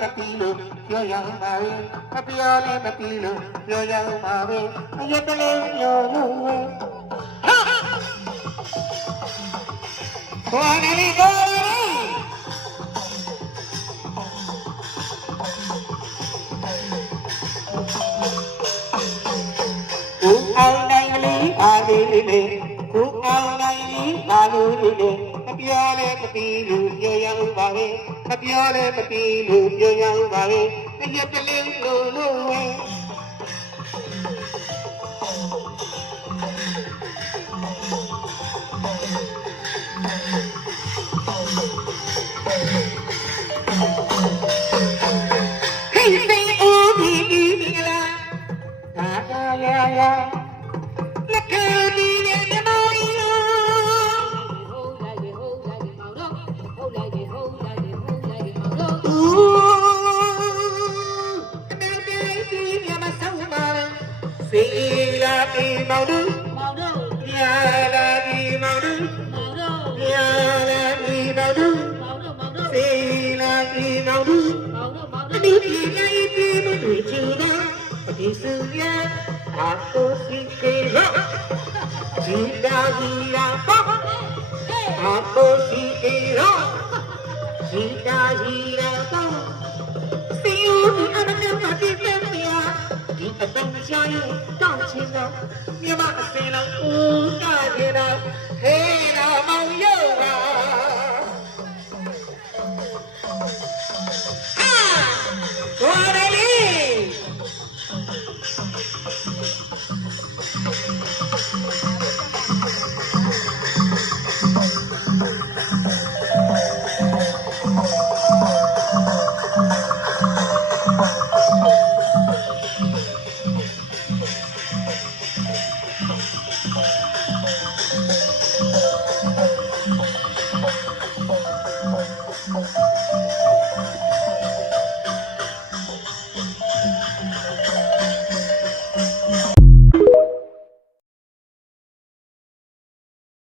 လည်းမပြီးလို့ပြောရအောင်ပါပဲမပြောလည်းမပြီးလို့ပြောရအောင်ပါပဲအရက်တလေးပြောလို့ဝဲဟိုအနေလေးကိုကိုအောင်နိုင်လေးအားလေးလေးကိုအောင်နိုင်လေးအားလေးလေးမပြောလည်းမပြီးလို့ပြောရအောင်ပါပဲမပြောလည်းမပြီးလို့ပြောရအောင်ပါပဲအရက်တလေးလို့ဝဲမောင်တို့ညာလာဒီမောင်တို့ညာလာဒီမောင်တို့စေလာဒီမောင်တို့အဒီဒီလေးဒီမတွေ့ချင်တာအဒီစရအာကိုစီကေရောဂျီတာဂျီလာပါအာကိုစီကေရောဂျီတာဂျီလာပါစီယိုဒီအမနမတိပန်ပြာဒီအပန်းချာယတောင်းချင်တော့မြမအစင်လုံးဦးကကြတော့ဟေး